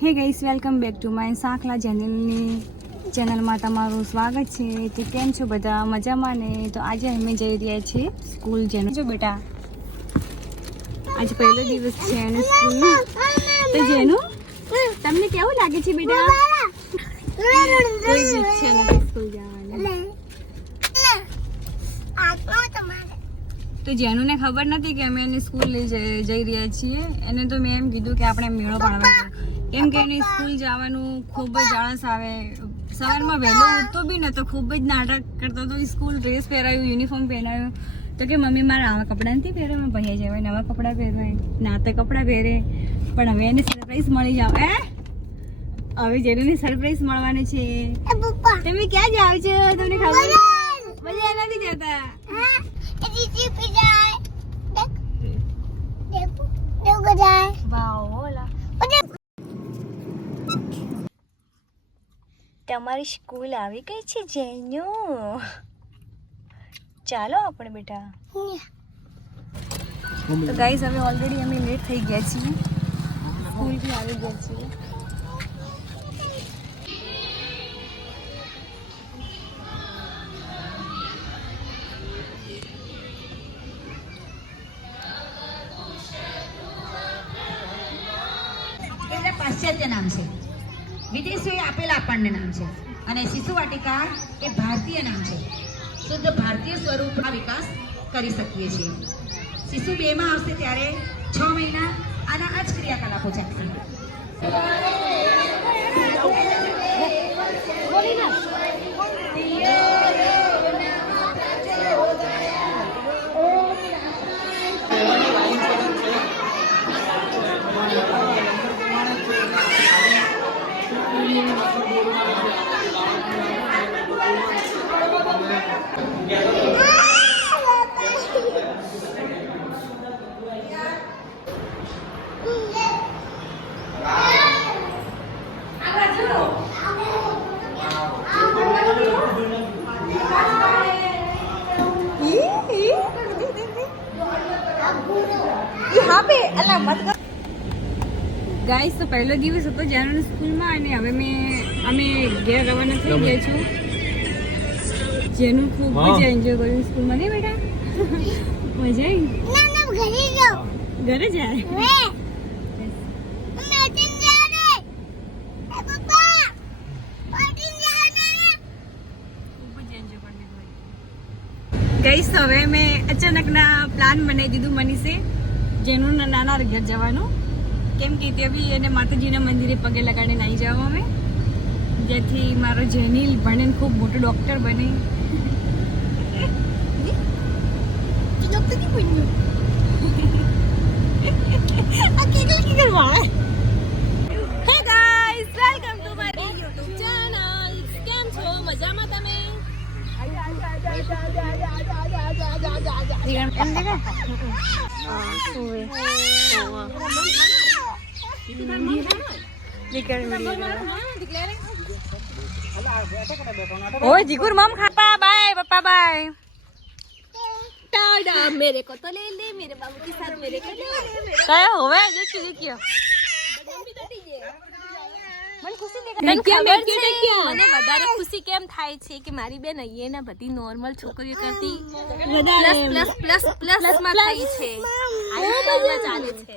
હે guys, welcome back to my Sankhla ચેનલમાં તમારું સ્વાગત છે. તો કેમ છો બધા? મજામાં ને? તો આજે અમે જઈ રહ્યા છીએ સ્કૂલ. જેનું જો બેટા આજે પહેલો દિવસ છે અને સ્કૂલનો. તો જેનું તમને કેવું લાગે છે બેટા? કોઈ જ ઈચ્છા નથી સ્કૂલ જવાની. તો જેનુંને ખબર નથી કે અમે એને સ્કૂલ લઈ જઈ રહ્યા છીએ. એને તો મેં એમ કીધું કે આપણે મેળો પાડવા કેમ કે એને સ્કૂલ જવાનું ખૂબ જ આળસ આવે. સવારમાં વહેલો ઉઠતો બી નતો, ખૂબ જ નાટક કરતો હતો. સ્કૂલ ડ્રેસ પહેરાયું, યુનિફોર્મ પહેરાયું. તો કે મમ્મી મારા આવા કપડાં નથી પહેરવા, ભૈયા જવાય નવા કપડાં પહેરવાય, નાતે કપડાં પહેરે. પણ હવે એને સરપ્રાઈઝ મળી જાવ. હવે જેનું સરપ્રાઈઝ મળવાની છે. તમે ક્યાં જાવ છો? તમને ખબર? મજા નથી જતા. તમારી સ્કૂલ આવી ગઈ છે જેનુ. ચાલો આપણે બેટા. તો ગાઈસ હવે ઓલરેડી અમે લેટ થઈ ગયા છીએ, સ્કૂલથી આવી ગયા છીએ. પાશ્ચાત્ય નામ છે, વિદેશીઓએ આપેલા આપણને નામ છે, અને શિશુ વાટિકા એ ભારતીય નામ છે. શુદ્ધ ભારતીય સ્વરૂપમાં વિકાસ કરી શકીએ છીએ. શિશુ 2 માં આવશે ત્યારે 6 મહિના આના આ જ ક્રિયાકલાપો ચાલશે. ગાઈસ તો પહેલો દિવસ હતો જાનુ સ્કૂલમાં, અને હવે અમે ઘેર રવાના થઈ ગયા છું. જેનું ખૂબ જ એન્જોય કર્યું સ્કૂલમાં. નહીં બેટા? મજા આવી? ઘરે જાય. ગાઈસ હવે મેં અચાનકના પ્લાન બનાવી દીધું મનીષે જેનું નાના ઘર જવાનું. કેમ કે તે બી એને માતાજીના મંદિરે પગે લગાડીને આવી જાવ અમે, જેથી મારો જેનિલ ભણીને ખૂબ મોટો ડૉક્ટર બને. ડૉક્ટર નહીં બન્યું. હે guys, welcome to my YouTube channel. કેમ છો? મજામાં તમે? ओए जिगुर मम खापा बाय पापा बाय टाडा मेरे को तो ले ले मेरे बाबू के साथ मेरे को ले क्या होवे देखियो મને ખુશી મને વધારે ખુશી કેમ થાય છે કે મારી બેન અહીંયા બધી નોર્મલ છોકરીઓ કરતી પ્લસ પ્લસ પ્લસ પ્લસ માં થઈ છે. આ ચાલે છે.